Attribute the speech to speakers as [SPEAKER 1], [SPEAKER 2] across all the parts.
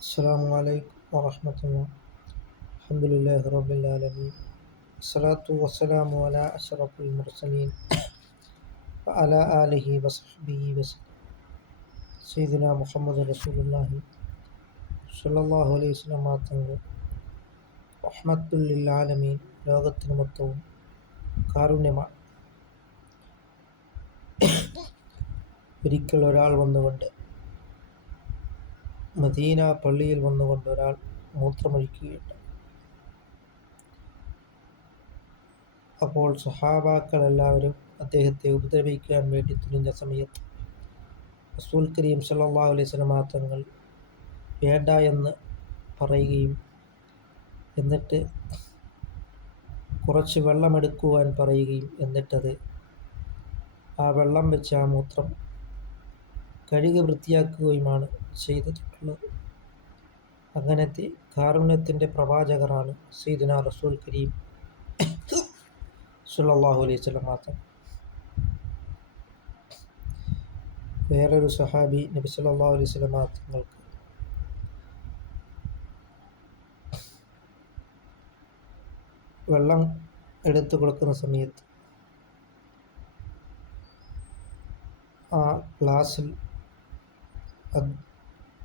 [SPEAKER 1] السلام عليكم ورحمة الله الحمد لله رب العالمين الصلاة والسلام على أشرف المرسلين وعلى آله وصحبه وسلم سيدنا محمد رسول الله صلى الله عليه وسلم തങ്ങൾ റഹ്മത്തുല്ലിൽ ആലമീൻ ലോകത്തിന് മൊത്തവും കാരുണ്യമാണ് ഒരിക്കൽ ഒരാൾ വന്നുകൊണ്ട് മദീന പള്ളിയിൽ വന്നുകൊണ്ട് ഒരാൾ മൂത്രമൊഴിക്കുകയുണ്ട് അപ്പോൾ സഹാബാക്കൾ എല്ലാവരും അദ്ദേഹത്തെ ഉപദ്രവിക്കാൻ വേണ്ടി തുനിഞ്ഞ സമയത്ത് റസൂൽ കരീം സല്ലാ അലൈഹി വസല്ലമ തങ്ങൾ വേണ്ട എന്ന് പറയുകയും എന്നിട്ട് കുറച്ച് വെള്ളമെടുക്കുവാൻ പറയുകയും എന്നിട്ടത് ആ വെള്ളം വെച്ച് ആ മൂത്രം കഴുകി വൃത്തിയാക്കുകയുമാണ് ചെയ്തിട്ടുള്ളത്. അങ്ങനത്തെ കാരുണ്യത്തിന്റെ പ്രവാചകരാണ് സീദന റസൂൽ കരീം സുല്ലാഹു അലൈഹി സ്വലം മാത്രം. വേറൊരു സഹാബി നബി സല്ലാ അലൈഹി സ്വലം വെള്ളം എടുത്തു കൊടുക്കുന്ന സമയത്ത് ആ ഗ്ലാസ്സിൽ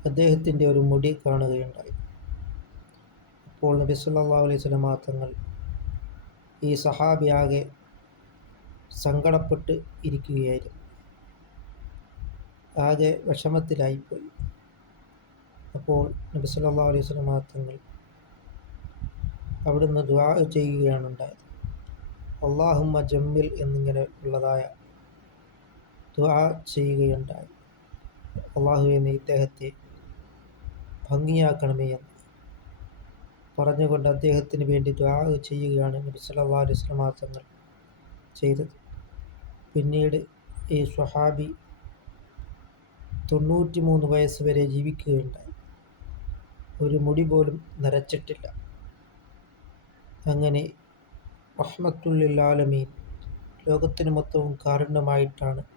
[SPEAKER 1] അദ്ദേഹത്തിന്റെ ഒരു മുടി കാണുകയുണ്ടായി. അപ്പോൾ നബി സല്ലല്ലാഹു അലൈഹി വസല്ലം തങ്ങൾ ഈ സഹാബിയാകെ സങ്കടപ്പെട്ട് ഇരിക്കുകയായിരുന്നു. ആകെ വിഷമത്തിലായിപ്പോയി അപ്പോൾ നബി സല്ലല്ലാഹു അലൈഹി വസല്ലം തങ്ങൾ അവിടുന്ന് ദ്വാ ചെയ്യുകയാണ് ഉണ്ടായത്. അള്ളാഹുമ്മ ജമ്മിൽ എന്നിങ്ങനെ ഉള്ളതായ ദ്വാ ചെയ്യുകയുണ്ടായി. അള്ളാഹുവെ നീ ഇദ്ദേഹത്തെ ഭംഗിയാക്കണമേ എന്ന് പറഞ്ഞുകൊണ്ട് അദ്ദേഹത്തിന് വേണ്ടി ദ്വാ ചെയ്യുകയാണ് നബി വസല്ലം തങ്ങൾ ചെയ്തത്. പിന്നീട് ഈ സ്വഹാബി തൊണ്ണൂറ്റി മൂന്ന് വയസ്സ് വരെ ജീവിക്കുകയുണ്ടായി. ഒരു മുടി പോലും നരച്ചിട്ടില്ല. അങ്ങനെ റഹ്മത്തുല്ലാലമീൻ ലോകത്തിന് മൊത്തവും കാരുണ്യമായിട്ടാണ്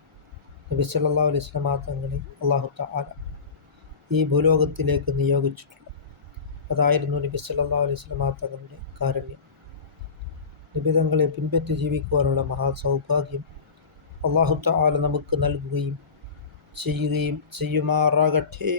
[SPEAKER 1] നബി അലൈഹി വസല്ലം തങ്ങളെ അള്ളാഹു താല ഈ ഭൂലോകത്തിലേക്ക് നിയോഗിച്ചിട്ടുള്ളത് അതായിരുന്നു നബി അലൈഹി വസല്ലം തങ്ങളുടെ കാരുണ്യം. നിബിതങ്ങളെ പിൻപറ്റി ജീവിക്കുവാനുള്ള മഹാ സൗഭാഗ്യം അള്ളാഹു താല നമുക്ക് നൽകുകയും ചെയ്യുകയും ചെയ്യുമാറാകട്ടെ.